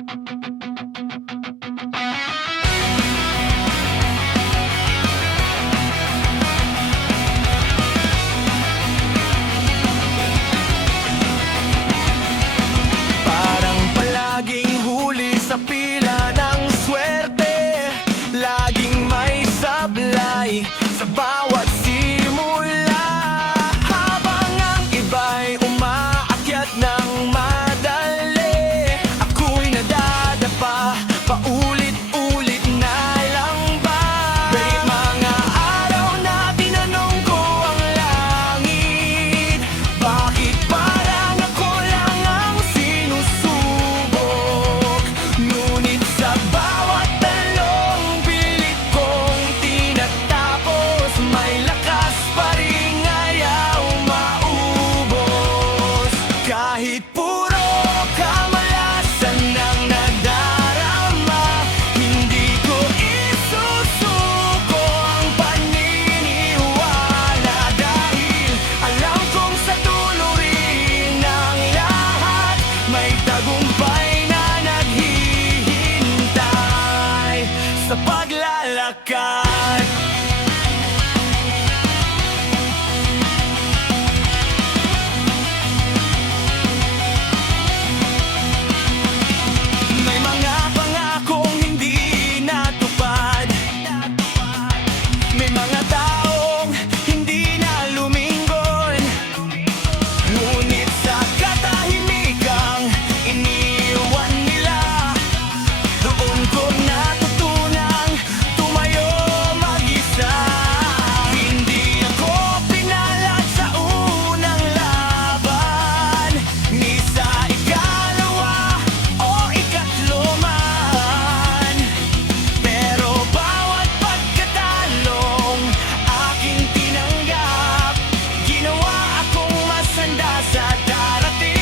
Parang palaging huli sa pila ng swerte, laging may sablay sa bawat simula. Habang ang iba'y umaakyat ng madali, ako'y nadadapa, paulit-ulit na lang ba? May mga araw na tinanong ko ang langit, bakit parang ako lang ang sinusubok? Ngunit sa bawat talong pilit kong tinatapos, may lakas pa rin ayaw maubos. Kahit puro kamalasan ang nadarama, hindi ko isusuko ang paniniwala, dahil alam kong sa dulo rin ng lahat may tagumpay na naghihintay sa paglalakad. May mga pangakong hindi natupad, may mga taong hindi na lumingon, ngunit sa katahimikang iniwan nila, doon ko natutunang tumayo mag-isa. Hindi ako pinalad sa unang laban, ni sa ikalawa o ikatlo man, pero bawat pagkatalong aking tinanggap, ginawa akong masanda sa darating.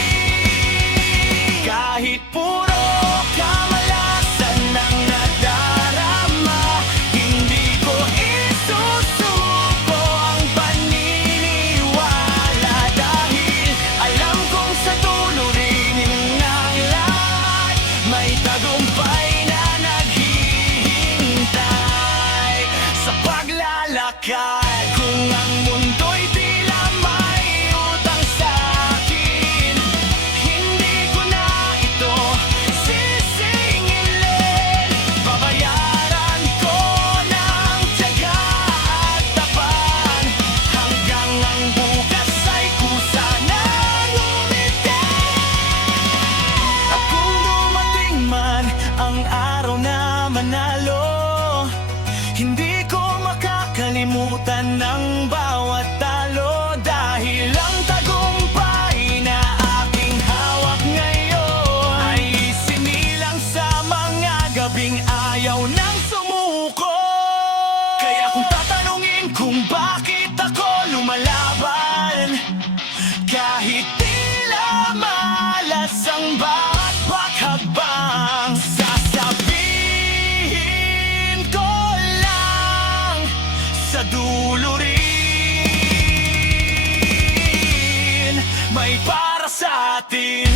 Kahit puro kamalasan ang nadarama, hindi ko isusuko ang paniniwala, dahil alam kong sa dulo rin ng lahat may tagumpay na naghihintay sa paglalakad. Kung ang mundo'y tila may utang sa'kin, hindi ko na ito sisingilin. Babayaran ko ng tiyaga at tapang, hanggang ang bukas ay kusa ng umiti. At kung dumating man ang araw na manalo, hindi ko makakalimutan ng bawat talo, dahil ang tagumpay na aking hawak ngayon ay sinilang sa mga gabing ayaw nang sumuko. Kaya kung tatanungin kung bakit ako lumalaban, kahit tila malas ang bawat paghakbang, sasabihin ko lang sa dulo rin may para sa atin.